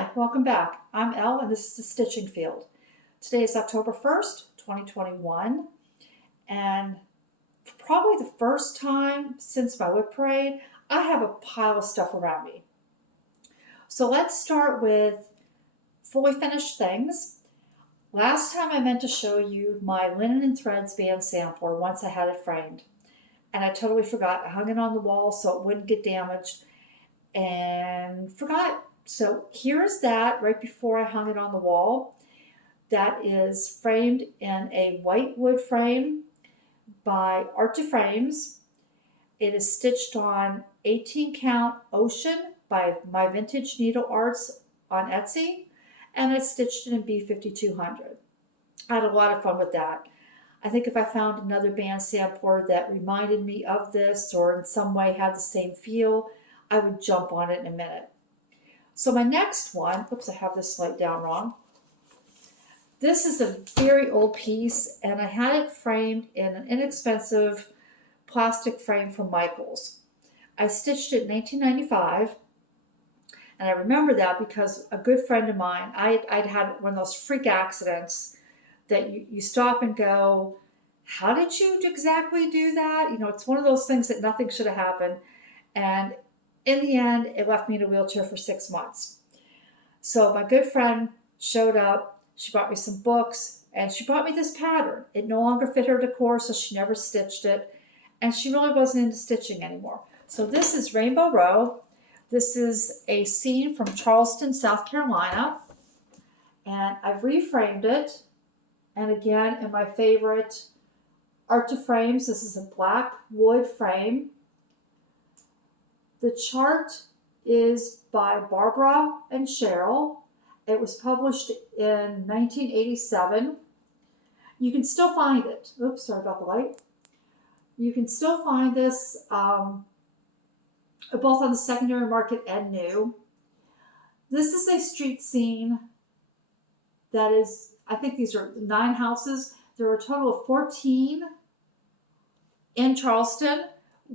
Hi, welcome back. I'm Elle and this is the Stitching Field. Today is October 1st, 2021, and for probably the first time since my whip parade, I have a pile of stuff around me. So let's start with fully finished things. Last time I meant to show you my linen and threads band sampler once I had it framed, and I totally forgot. I hung it on the wall so it wouldn't get damaged and forgot. So here's that right before I hung it on the wall. That is framed in a white wood frame by Art to Frames. It is stitched on 18 count Ocean by MyVintageNeedleArts on Etsy, and I stitched it in B5200. I had a lot of fun with that. I think if I found another band sampler that reminded me of this or in some way had the same feel, I would jump on it in a minute. So my next one, oops, I have this laid down wrong. This is a very old piece, and I had it framed in an inexpensive plastic frame from Michaels. I stitched it in 1995, and I remember that because a good friend of mine, I'd had one of those freak accidents that you stop and go, how did you exactly do that? You know, it's one of those things that nothing should have happened. And in the end, it left me in a wheelchair for 6 months. So my good friend showed up. She brought me some books, and she brought me this pattern. It no longer fit her decor, so she never stitched it. And she really wasn't into stitching anymore. So this is Rainbow Row. This is a scene from Charleston, South Carolina. And I've reframed it. And again, in my favorite Art to Frames, this is a black wood frame. The chart is by Barbara and Cheryl. It was published in 1987. You can still find it. Oops, sorry about the light. You can still find this both on the secondary market and new. This is a street scene that is, I think these are 9 houses. There are a total of 14 in Charleston,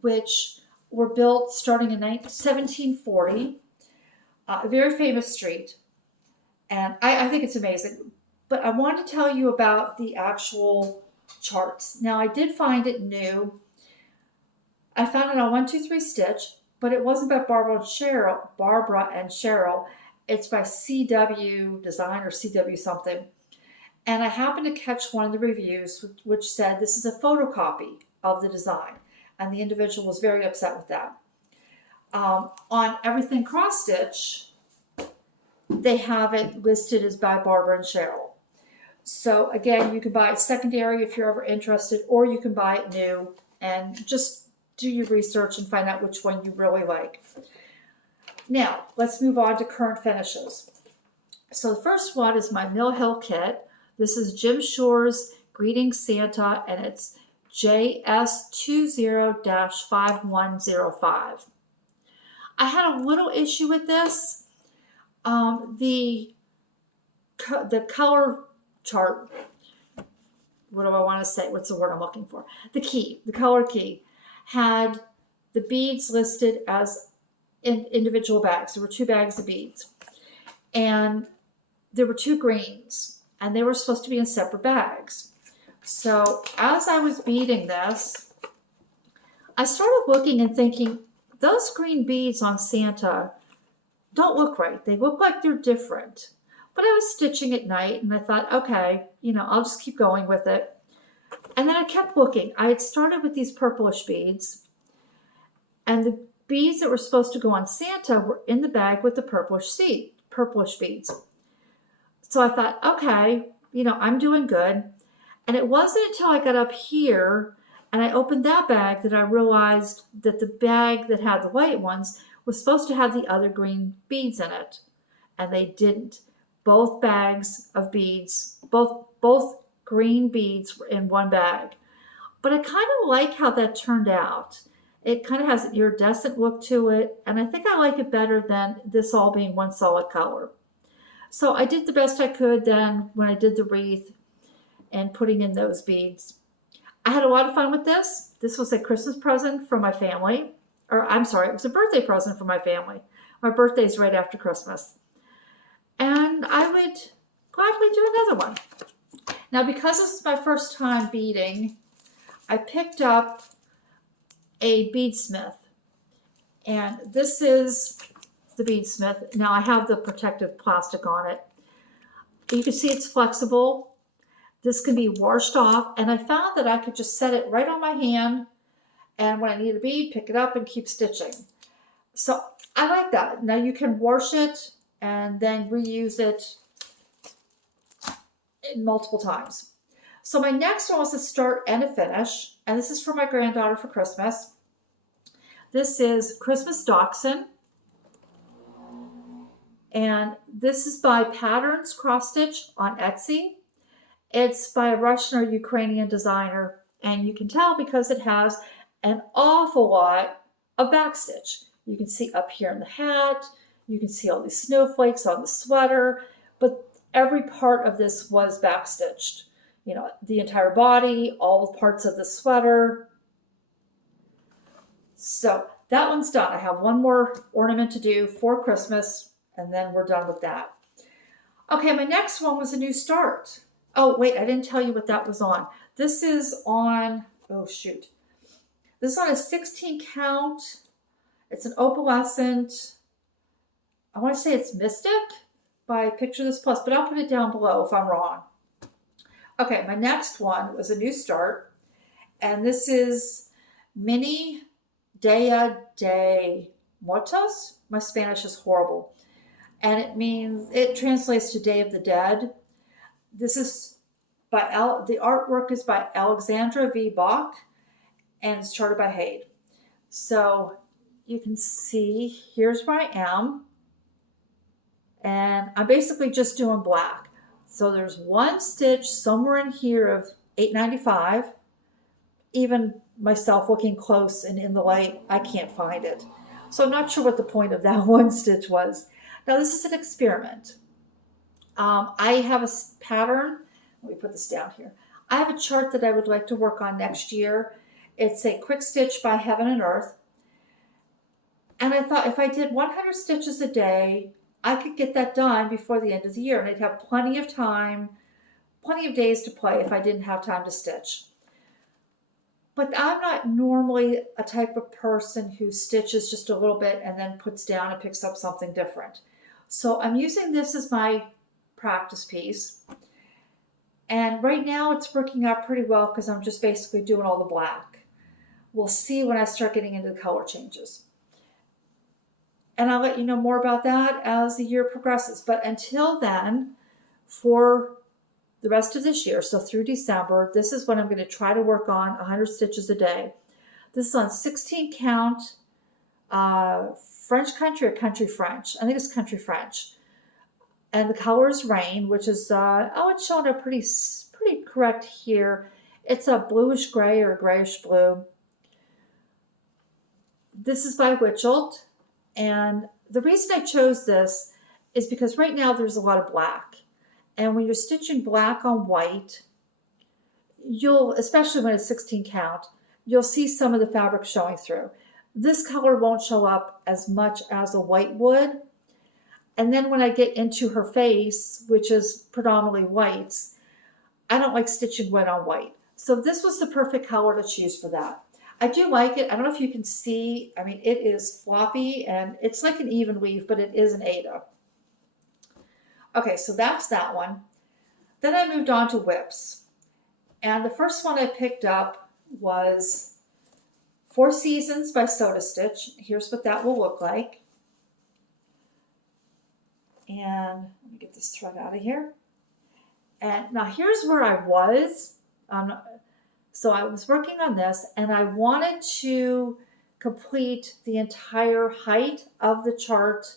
which were built starting in 1740, a very famous street. And I think it's amazing. But I want to tell you about the actual charts. Now, I did find it new. I found it on 123 Stitch, but it wasn't by Barbara and Cheryl. It's by CW Design or CW something. And I happened to catch one of the reviews which said this is a photocopy of the design. And the individual was very upset with that. On Everything Cross Stitch, they have it listed as by Barbara and Cheryl. So again, you can buy it secondary if you're ever interested, or you can buy it new and just do your research and find out which one you really like. Now, let's move on to current finishes. So the first one is my Mill Hill kit. This is Jim Shore's Greeting Santa, and it's JS20-5105. I had a little issue with this. The color chart, what do I want to say? What's the word I'm looking for? The color key, had the beads listed as in individual bags. There were 2 bags of beads. And there were 2 greens, and they were supposed to be in separate bags. So as I was beading this, I started looking and thinking, those green beads on Santa don't look right. They look like they're different. But I was stitching at night, and I thought, okay, I'll just keep going with it. And then I kept looking. I had started with these purplish beads, and the beads that were supposed to go on Santa were in the bag with the purplish beads. So I thought, okay, I'm doing good. And it wasn't until I got up here and I opened that bag that I realized that the bag that had the white ones was supposed to have the other green beads in it. And they didn't. Both bags of beads, both green beads were in one bag. But I kind of like how that turned out. It kind of has an iridescent look to it, and I think I like it better than this all being one solid color. So I did the best I could then when I did the wreath and putting in those beads. I had a lot of fun with this. This was a Christmas present from my family. Or I'm sorry, it was a birthday present for my family. My birthday's right after Christmas. and I would gladly do another one. Now, because this is my first time beading, I picked up a Beadsmith, and this is the Beadsmith. Now, I have the protective plastic on it. You can see it's flexible. This can be washed off, and I found that I could just set it right on my hand, and when I need a bead, pick it up and keep stitching. So I like that. Now you can wash it and then reuse it multiple times. So my next one was a start and a finish, and this is for my granddaughter for Christmas. This is Christmas Dachshund, and this is by PatternsCrossStitch on Etsy. It's by a Russian or Ukrainian designer, and you can tell because it has an awful lot of backstitch. You can see up here in the hat, you can see all these snowflakes on the sweater, but every part of this was backstitched. You know, the entire body, all parts of the sweater. So that one's done. I have one more ornament to do for Christmas, and then we're done with that. Okay, my next one was a new start. Oh, wait, I didn't tell you what that was on. This is on, oh shoot. This is on a 16 count. It's an opalescent, I want to say it's Mystic by Picture This Plus, but I'll put it down below if I'm wrong. Okay, my next one was a new start, and this is Mini Dia De Muertus. My Spanish is horrible. And it translates to Day of the Dead. This is by, the artwork is by Alexandra V Bach, and it's charted by Aida. So you can see, here's where I am. And I'm basically just doing black. So there's one stitch somewhere in here of $8.95. Even myself looking close and in the light, I can't find it. So I'm not sure what the point of that one stitch was. Now this is an experiment. I have a pattern. Let me put this down here. I have a chart that I would like to work on next year. It's a quick stitch by Heaven and Earth. And I thought if I did 100 stitches a day, I could get that done before the end of the year, and I'd have plenty of time, plenty of days to play if I didn't have time to stitch. But I'm not normally a type of person who stitches just a little bit and then puts down and picks up something different. So I'm using this as my practice piece. And right now it's working out pretty well because I'm just basically doing all the black. We'll see when I start getting into the color changes. And I'll let you know more about that as the year progresses. But until then, for the rest of this year, so through December, this is what I'm going to try to work on, 100 stitches a day. This is on 16 count French country or country French. I think it's country French. And the color is Rain, which is, oh, it's showing up pretty correct here. It's a bluish gray or a grayish blue. This is by Wichelt. And the reason I chose this is because right now there's a lot of black. And when you're stitching black on white, you'll, especially when it's 16 count, you'll see some of the fabric showing through. This color won't show up as much as a white would. And then when I get into her face, which is predominantly whites, I don't like stitching white on white. So this was the perfect color to choose for that. I do like it. I don't know if you can see. I mean, it is floppy and it's like an even weave, but it is an Aida. Okay, so that's that one. Then I moved on to whips. And the first one I picked up was Four Seasons by Soda Stitch. Here's what that will look like. And let me get this thread out of here. And now here's where I was. So I was working on this and I wanted to complete the entire height of the chart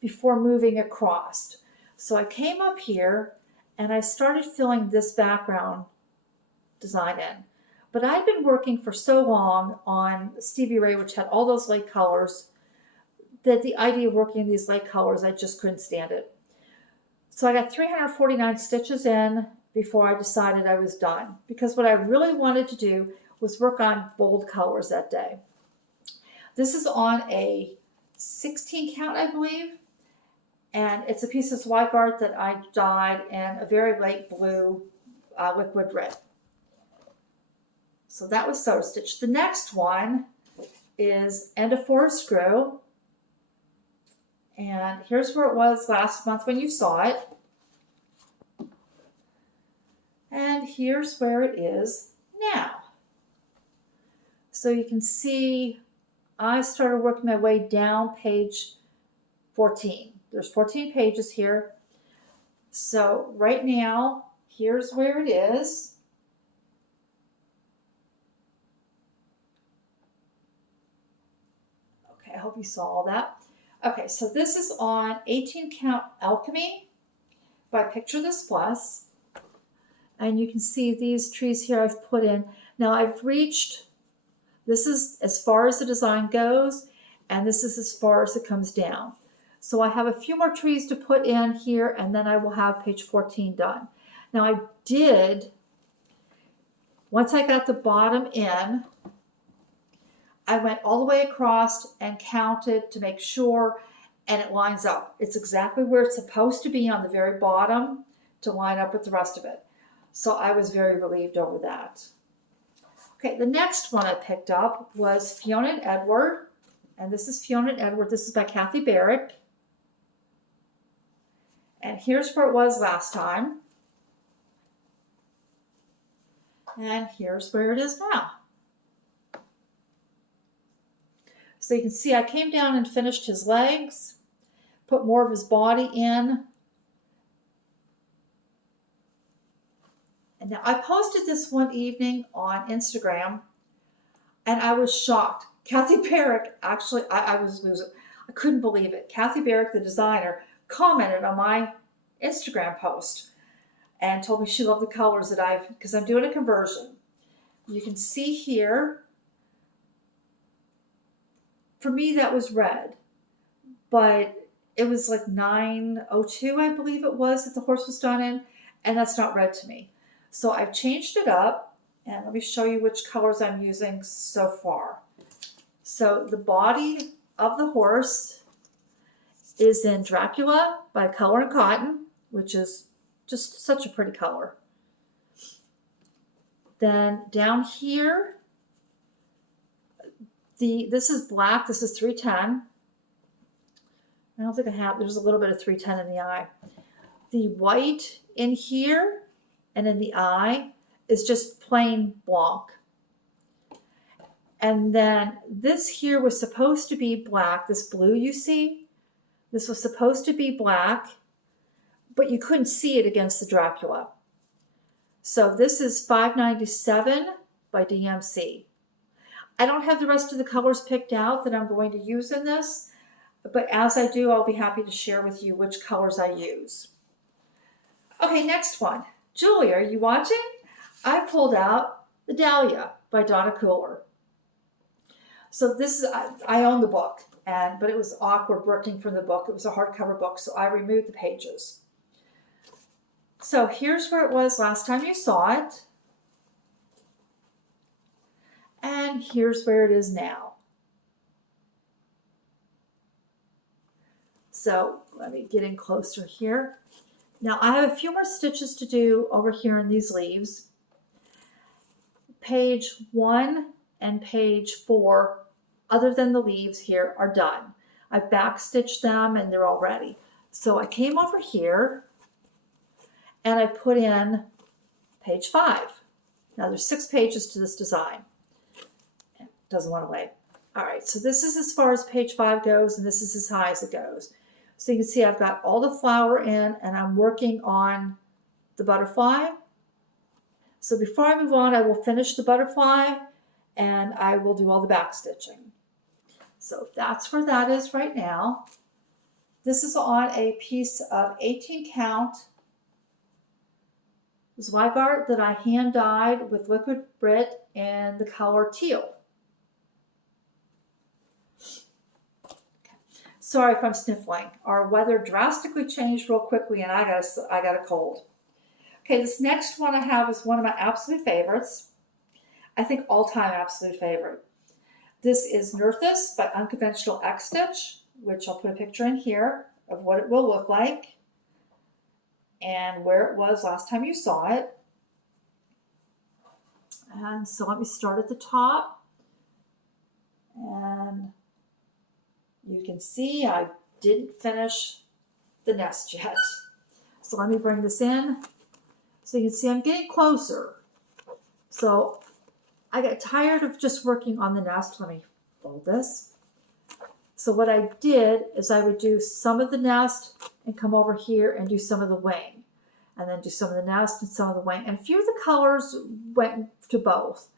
before moving across. So I came up here and I started filling this background design in. But I'd been working for so long on Stevie Ray, which had all those light colors, that the idea of working in these light colors, I just couldn't stand it. So I got 349 stitches in before I decided I was done, because what I really wanted to do was work on bold colors that day. This is on a 16 count, I believe, And it's a piece of Zweigart that I dyed in a very light blue liquid red. So that was sew stitch. The next one is End of 4 Screw. And here's where it was last month when you saw it. And here's where it is now. So you can see I started working my way down page 14. There's 14 pages here. So right now, here's where it is. Okay, I hope you saw all that. Okay, so this is on 18 count Alchemy by Picture This Plus. And you can see these trees here I've put in. Now I've reached, this is as far as the design goes, and this is as far as it comes down. So I have a few more trees to put in here, and then I will have page 14 done. Now I did, once I got the bottom in, I went all the way across and counted to make sure, and it lines up. It's exactly where it's supposed to be on the very bottom to line up with the rest of it. So I was very relieved over that. Okay, the next one I picked up was Fiona Edward. And this is Fiona Edward. This is by Kathy Barrack. And here's where it was last time. And here's where it is now. So you can see I came down and finished his legs, put more of his body in. And now I posted this one evening on Instagram, and I was shocked. Kathy Barrack, actually, I was losing. I couldn't believe it. Kathy Barrack, the designer, commented on my Instagram post and told me she loved the colors that because I'm doing a conversion. You can see here, for me that was red, but it was like 902, I believe it was, that the horse was done in, and that's not red to me. So I've changed it up, and let me show you which colors I'm using so far. So the body of the horse is in Dracula by Color and Cotton, which is just such a pretty color. Then down here, this is black, this is 310. I don't think I have, there's a little bit of 310 in the eye. The white in here and in the eye is just plain blanc. And then this here was supposed to be black, this blue you see, this was supposed to be black, but you couldn't see it against the Dracula. So this is 597 by DMC. I don't have the rest of the colors picked out that I'm going to use in this, but as I do, I'll be happy to share with you which colors I use. Okay, next one. Julie, are you watching? I pulled out the Dahlia by Donna Cooler. So this is, I own the book, but it was awkward working from the book. It was a hardcover book, so I removed the pages. So here's where it was last time you saw it. And here's where it is now. So let me get in closer here. Now I have a few more stitches to do over here in these leaves. Page 1 and page 4, other than the leaves here, are done. I've backstitched them and they're all ready. So I came over here and I put in page 5. Now there's 6 pages to this design. It doesn't want to wait. All right, so this is as far as page 5 goes, and this is as high as it goes. So you can see I've got all the flower in, and I'm working on the butterfly. So before I move on, I will finish the butterfly, and I will do all the back stitching. So that's where that is right now. This is on a piece of 18 count Zweigart that I hand dyed with liquid grit in the color teal. Sorry if I'm sniffling. Our weather drastically changed real quickly, and I got a cold. Okay, this next one I have is one of my absolute favorites. I think all-time absolute favorite. This is Nerthus by Unconventional X Stitch, which I'll put a picture in here of what it will look like and where it was last time you saw it. And so let me start at the top. And you can see I didn't finish the nest yet. So let me bring this in. So you can see I'm getting closer. So I got tired of just working on the nest. Let me fold this. So what I did is I would do some of the nest and come over here and do some of the wing. And then do some of the nest and some of the wing. And a few of the colors went to both.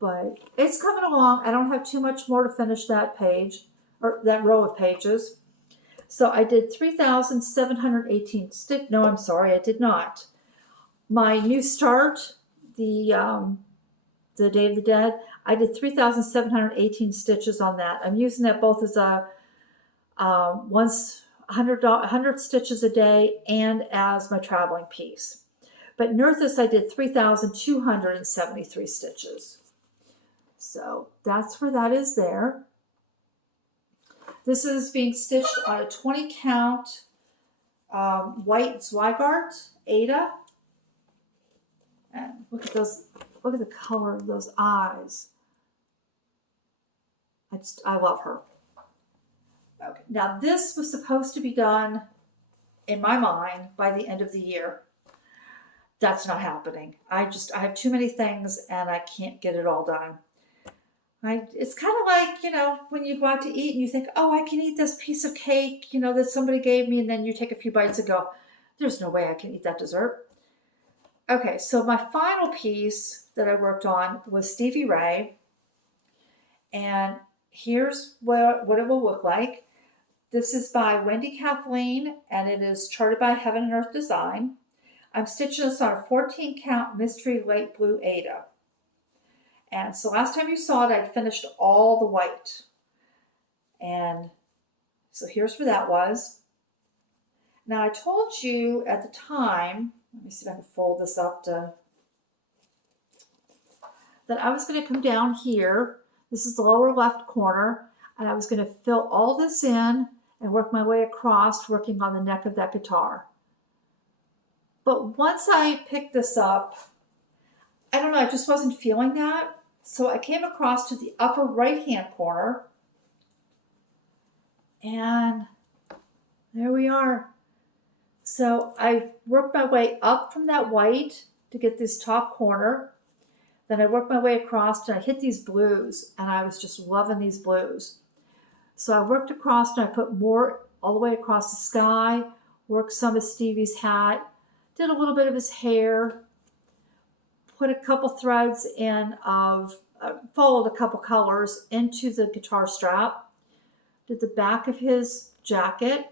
But it's coming along. I don't have too much more to finish that page, or that row of pages. So I did 3,718 stitch. No, I'm sorry, I did not. My new start, the Day of the Dead, I did 3,718 stitches on that. I'm using that both as a 100 stitches a day and as my traveling piece. But Nerthus, I did 3,273 stitches. So that's where that is there. This is being stitched on a 20 count white Zweigart Aida. And look at those, look at the color of those eyes. I love her. Okay, now this was supposed to be done in my mind by the end of the year. That's not happening. I have too many things and I can't get it all done. It's kind of like, you know, when you go out to eat and you think, oh, I can eat this piece of cake, you know, that somebody gave me, and then you take a few bites and go, there's no way I can eat that dessert. Okay, so my final piece that I worked on was Stevie Ray. And here's what it will look like. This is by Wendy Kathleen, and it is charted by Heaven and Earth Design. I'm stitching this on a 14 count mystery light blue Aida. And so last time you saw it, I'd finished all the white. And so here's where that was. Now I told you at the time, let me see if I can fold this up that I was going to come down here. This is the lower left corner. And I was going to fill all this in and work my way across, working on the neck of that guitar. But once I picked this up, I don't know, I just wasn't feeling that. So I came across to the upper right-hand corner. And there we are. So I worked my way up from that white to get this top corner. Then I worked my way across and I hit these blues, and I was just loving these blues. So I worked across and I put more all the way across the sky, worked some of Stevie's hat, did a little bit of his hair, put a couple threads in of, followed a couple colors into the guitar strap, did the back of his jacket,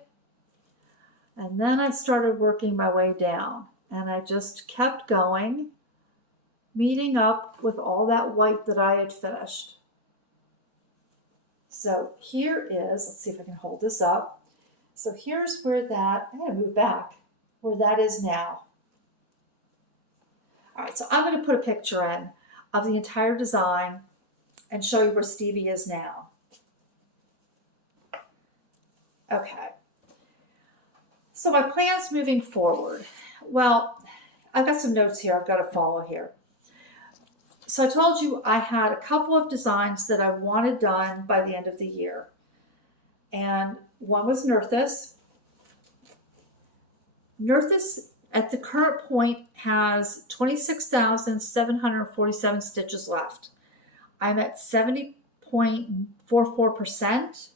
and then I started working my way down. And I just kept going, meeting up with all that white that I had finished. So here is, let's see if I can hold this up. So here's where that, I'm going to move back, where that is now. All right, so I'm going to put a picture in of the entire design and show you where Stevie is now. Okay. So my plans moving forward. Well, I've got some notes here I've got to follow here. So I told you I had a couple of designs that I wanted done by the end of the year. And one was Nerthus. Nerthus at the current point has 26,747 stitches left. I'm at 70.44%.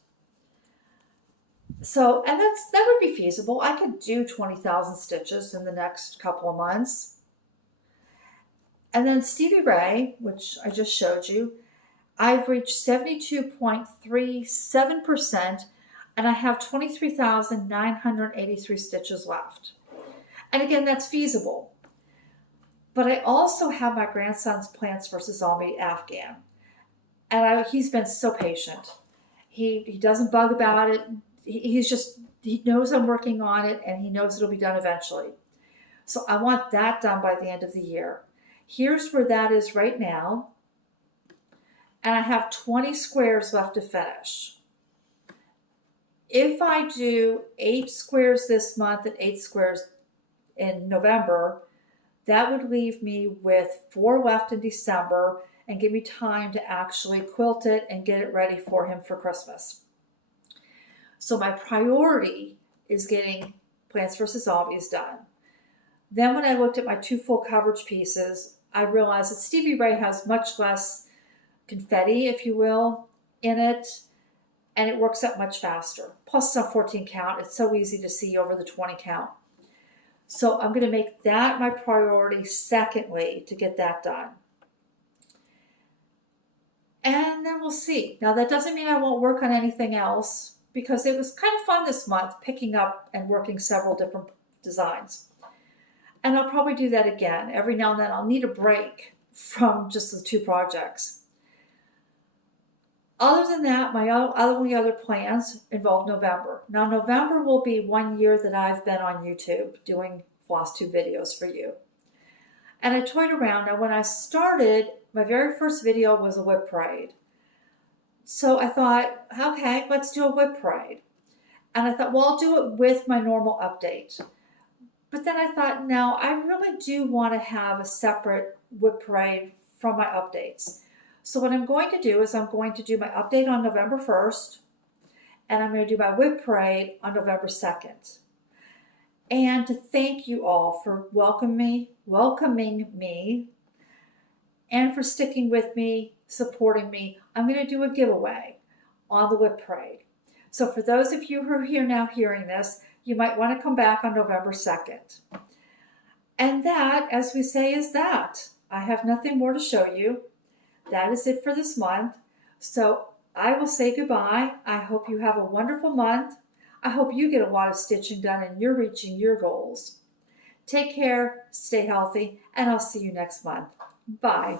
So, and that would be feasible. I could do 20,000 stitches in the next couple of months. And then Stevie Ray, which I just showed you, I've reached 72.37%, and I have 23,983 stitches left. And again, that's feasible. But I also have my grandson's Plants vs. Zombie Afghan. And he's been so patient. He doesn't bug about it. He knows I'm working on it, and he knows it'll be done eventually. So I want that done by the end of the year. Here's where that is right now. And I have 20 squares left to finish. if I do 8 squares this month and 8 squares in November, that would leave me with 4 left in December and give me time to actually quilt it and get it ready for him for Christmas. So my priority is getting Plants vs. Zombies done. Then when I looked at my 2 full coverage pieces, I realized that Stevie Ray has much less confetti, if you will, in it, and it works up much faster. Plus it's on 14 count. It's so easy to see over the 20 count. So I'm going to make that my priority secondly to get that done. And then we'll see. Now that doesn't mean I won't work on anything else, because it was kind of fun this month picking up and working several different designs. And I'll probably do that again. Every now and then I'll need a break from just the 2 projects. Other than that, my only other plans involve November. Now November will be 1 year that I've been on YouTube doing Flosstube videos for you. And I toyed around. Now when I started, my very first video was a whip parade. So I thought, okay, let's do a whip parade. And I thought, well, I'll do it with my normal update. But then I thought, no, I really do want to have a separate whip parade from my updates. So what I'm going to do is I'm going to do my update on November 1st, and I'm going to do my whip parade on November 2nd. And to thank you all for welcoming me, and for sticking with me, supporting me, I'm going to do a giveaway on the whip parade. So for those of you who are here now hearing this, you might want to come back on November 2nd. And that, as we say, is that. I have nothing more to show you. That is it for this month. So I will say goodbye. I hope you have a wonderful month. I hope you get a lot of stitching done and you're reaching your goals. Take care, stay healthy, and I'll see you next month. Bye.